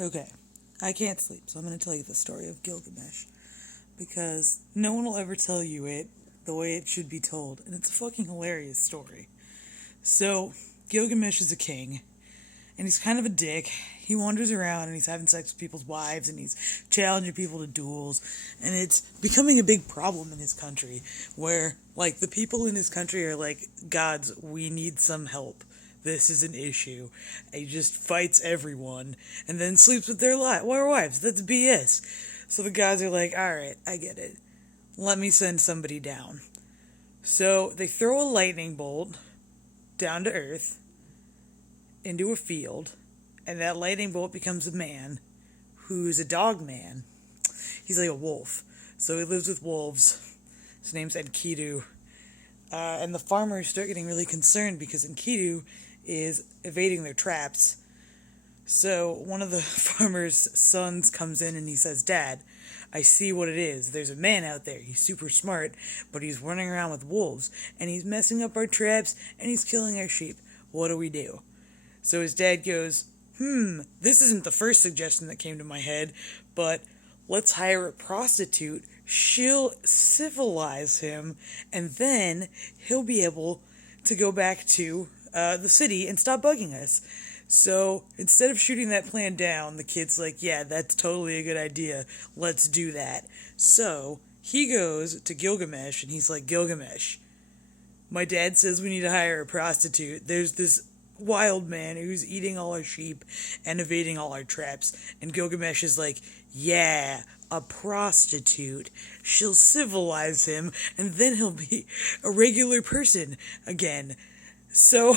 Okay, I can't sleep, so I'm going to tell you the story of Gilgamesh. Because no one will ever tell you it the way it should be told, and it's a fucking hilarious story. So, Gilgamesh is a king, and he's kind of a dick. He wanders around and he's having sex with people's wives and he's challenging people to duels, and it's becoming a big problem in his country where, like, the people in his country are like, gods, we need some help. This is an issue. And he just fights everyone and then sleeps with their wives. That's BS. So the gods are like, alright, I get it. Let me send somebody down. So they throw a lightning bolt down to earth into a field, and that lightning bolt becomes a man who's a dog man. He's like a wolf. So he lives with wolves. His name's Enkidu. And the farmers start getting really concerned because Enkidu is evading their traps. So one of the farmer's sons comes in and he says, Dad, I see what it is. There's a man out there. He's super smart, but he's running around with wolves, and he's messing up our traps, and he's killing our sheep. What do we do? So his dad goes, this isn't the first suggestion that came to my head, but let's hire a prostitute. She'll civilize him, and then he'll be able to go back to the city and stop bugging us. So instead of shooting that plan down, the kid's like, yeah, that's totally a good idea. Let's do that. So he goes to Gilgamesh, and he's like, Gilgamesh, my dad says we need to hire a prostitute. There's this wild man who's eating all our sheep and evading all our traps. And Gilgamesh is like, yeah, a prostitute. She'll civilize him, and then he'll be a regular person again. So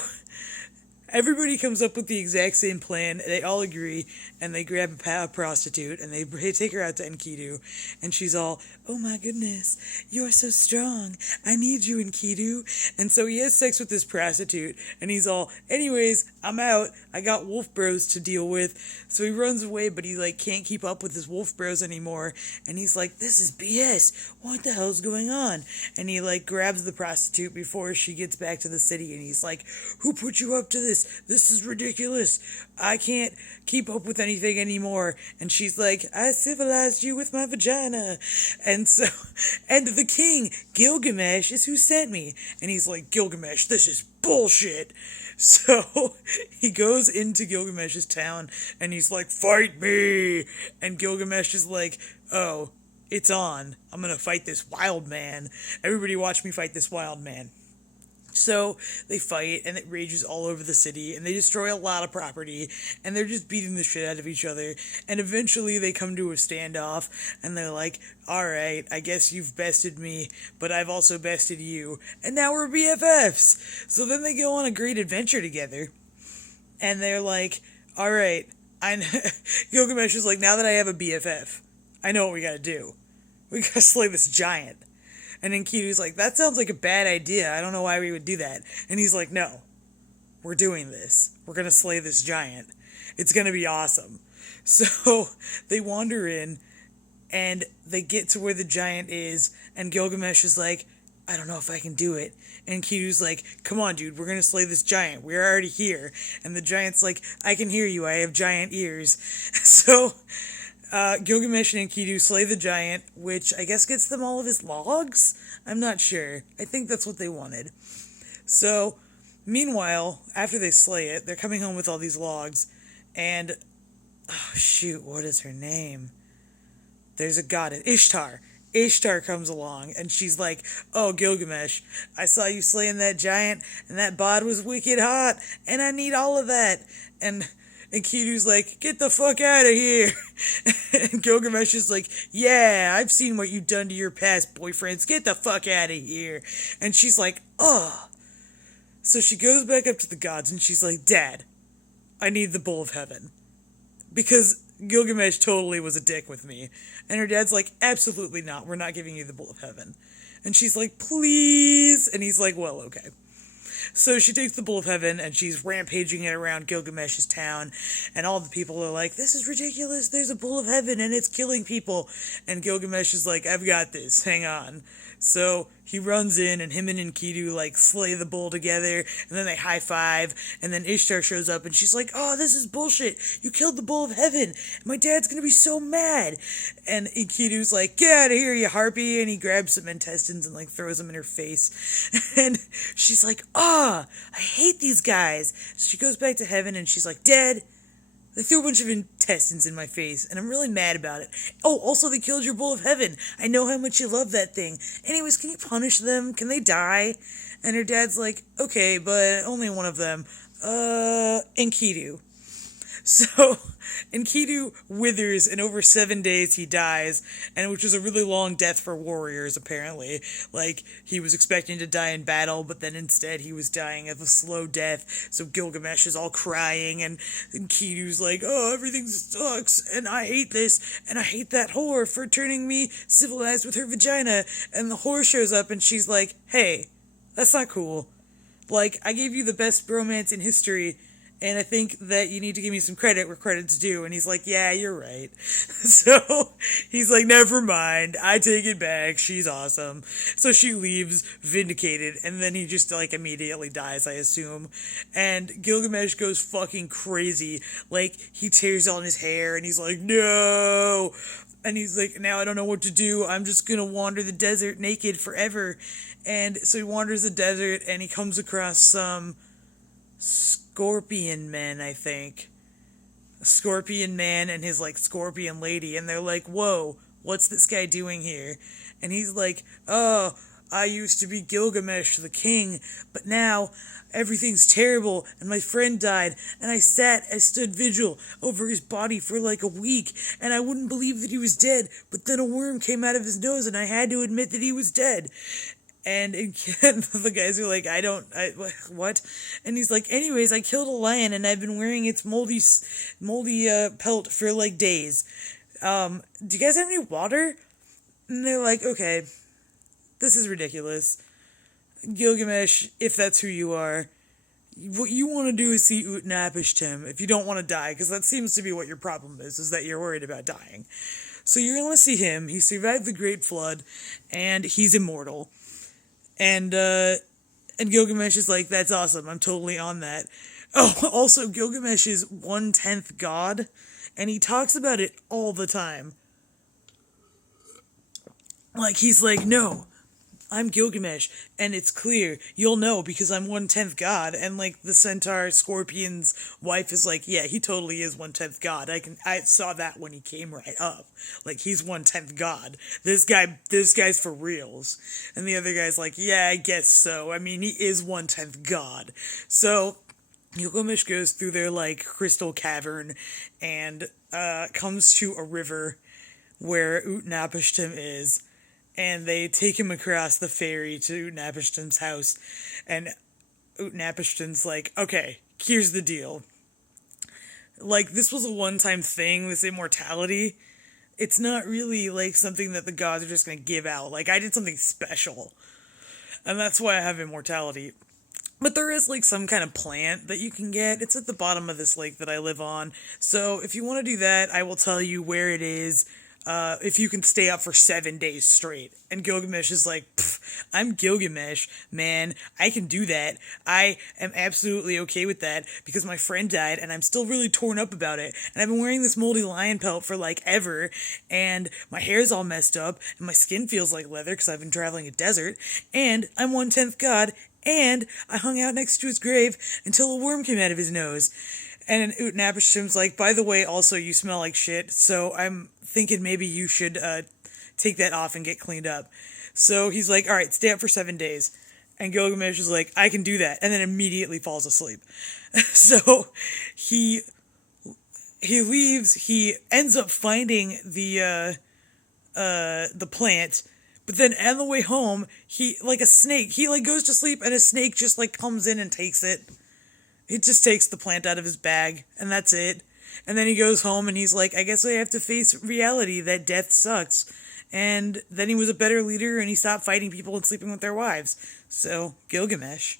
everybody comes up with the exact same plan. They all agree, and they grab a prostitute, and they take her out to Enkidu, and she's all, oh my goodness, you're so strong. I need you, Enkidu. And so he has sex with this prostitute, and he's all, anyways, I'm out. I got wolf bros to deal with. So he runs away, but he, like, can't keep up with his wolf bros anymore, and he's like, this is BS. What the hell's going on? And he, like, grabs the prostitute before she gets back to the city, and he's like, who put you up to this? This is ridiculous. I can't keep up with anything anymore. And she's like, I civilized you with my vagina. And so, and the king, Gilgamesh, is who sent me. And he's like, Gilgamesh, this is bullshit. So he goes into Gilgamesh's town and he's like, fight me. And Gilgamesh is like, oh, it's on. I'm gonna fight this wild man. Everybody watch me fight this wild man. So they fight, and it rages all over the city, and they destroy a lot of property, and they're just beating the shit out of each other, and eventually they come to a standoff, and they're like, alright, I guess you've bested me, but I've also bested you, and now we're BFFs! So then they go on a great adventure together, and they're like, alright, Gilgamesh is like, now that I have a BFF, I know what we gotta do. We gotta slay this giant. And Enkidu's like, that sounds like a bad idea. I don't know why we would do that. And he's like, no, we're doing this. We're going to slay this giant. It's going to be awesome. So they wander in, and they get to where the giant is, and Gilgamesh is like, I don't know if I can do it. And Enkidu's like, come on, dude, we're going to slay this giant. We're already here. And the giant's like, I can hear you. I have giant ears. So Gilgamesh and Enkidu slay the giant, which I guess gets them all of his logs? I'm not sure. I think that's what they wanted. So, meanwhile, after they slay it, they're coming home with all these logs, and, oh shoot, what is her name? There's a goddess, Ishtar. Ishtar comes along, and she's like, oh, Gilgamesh, I saw you slaying that giant, and that bod was wicked hot, and I need all of that. And Enkidu's like, get the fuck out of here. And Gilgamesh is like, yeah, I've seen what you've done to your past boyfriends. Get the fuck out of here. And she's like, ugh. So she goes back up to the gods and she's like, Dad, I need the bowl of heaven. Because Gilgamesh totally was a dick with me. And her dad's like, absolutely not. We're not giving you the bowl of heaven. And she's like, please. And he's like, well, okay. So she takes the bowl of heaven, and she's rampaging it around Gilgamesh's town, and all the people are like, this is ridiculous, there's a bowl of heaven, and it's killing people. And Gilgamesh is like, I've got this, hang on. So he runs in, and him and Enkidu like slay the bull together, and then they high five, and then Ishtar shows up, and she's like, "Oh, this is bullshit! You killed the bull of heaven! My dad's gonna be so mad!" And Enkidu's like, "Get out of here, you harpy!" And he grabs some intestines and like throws them in her face, and she's like, "Ah, I hate these guys." So she goes back to heaven, and she's like, "Dad, they threw a bunch of intestines in my face, and I'm really mad about it. Oh, also, they killed your bull of heaven. I know how much you love that thing. Anyways, can you punish them? Can they die?" And her dad's like, "Okay, but only one of them. Enkidu." So, Enkidu withers, and over 7 days he dies, and which is a really long death for warriors, apparently. Like, he was expecting to die in battle, but then instead he was dying of a slow death, so Gilgamesh is all crying, and Enkidu's like, "Oh, everything sucks, and I hate this, and I hate that whore for turning me civilized with her vagina," and the whore shows up, and she's like, "Hey, that's not cool. Like, I gave you the best bromance in history, and I think that you need to give me some credit where credit's due." And he's like, "Yeah, you're right." So he's like, "Never mind. I take it back. She's awesome." So she leaves vindicated, and then he just like immediately dies, I assume. And Gilgamesh goes fucking crazy. Like, he tears on his hair, and he's like, "No." And he's like, "Now I don't know what to do. I'm just gonna wander the desert naked forever." And so he wanders the desert, and he comes across some scorpion men, I think. A scorpion man and his, like, scorpion lady. And they're like, "Whoa, what's this guy doing here?" And he's like, "Oh, I used to be Gilgamesh, the king, but now everything's terrible, and my friend died, and I stood vigil over his body for like a week, and I wouldn't believe that he was dead, but then a worm came out of his nose, and I had to admit that he was dead." And the guys are like, what? And he's like, "Anyways, I killed a lion, and I've been wearing its moldy pelt for like days. Do you guys have any water?" And they're like, "Okay, this is ridiculous. Gilgamesh, if that's who you are, what you want to do is see ut-napishtim if you don't want to die, because that seems to be what your problem is that you're worried about dying. So you're going to see him. He survived the Great Flood, and he's immortal." And Gilgamesh is like, "That's awesome. I'm totally on that." Oh, also, Gilgamesh is 1/10 God, and he talks about it all the time. Like, he's like, "No, I'm Gilgamesh, and it's clear, you'll know because I'm 1/10 God." And like the centaur scorpion's wife is like, "Yeah, he totally is 1/10 God. I saw that when he came right up. Like, he's 1/10 God. This guy's for reals." And the other guy's like, "Yeah, I guess so. I mean, he is 1/10 God." So Gilgamesh goes through their like crystal cavern and comes to a river where ut-napishtim is. And they take him across the ferry to ut-napishtim's house. And ut-napishtim's like, "Okay, here's the deal. Like, this was a one-time thing, this immortality. It's not really, like, something that the gods are just gonna give out. Like, I did something special. And that's why I have immortality. But there is, like, some kind of plant that you can get. It's at the bottom of this lake that I live on. So if you want to do that, I will tell you where it is. If you can stay up for 7 days straight." And Gilgamesh is like, "I'm Gilgamesh, man. I can do that. I am absolutely okay with that because my friend died and I'm still really torn up about it. And I've been wearing this moldy lion pelt for like ever, and my hair's all messed up and my skin feels like leather because I've been traveling a desert, and I'm 1/10 God, and I hung out next to his grave until a worm came out of his nose." And ut-napishtim's like, "By the way, also, you smell like shit, so I'm thinking maybe you should take that off and get cleaned up." So he's like, "All right, stay up for 7 days." And Gilgamesh is like, "I can do that," and then immediately falls asleep. So he leaves. He ends up finding the plant, but then on the way home, he, like a snake, he like goes to sleep, and a snake just like comes in and takes it. He just takes the plant out of his bag, and that's it. And then he goes home, and he's like, "I guess I have to face reality that death sucks." And then he was a better leader, and he stopped fighting people and sleeping with their wives. So, Gilgamesh.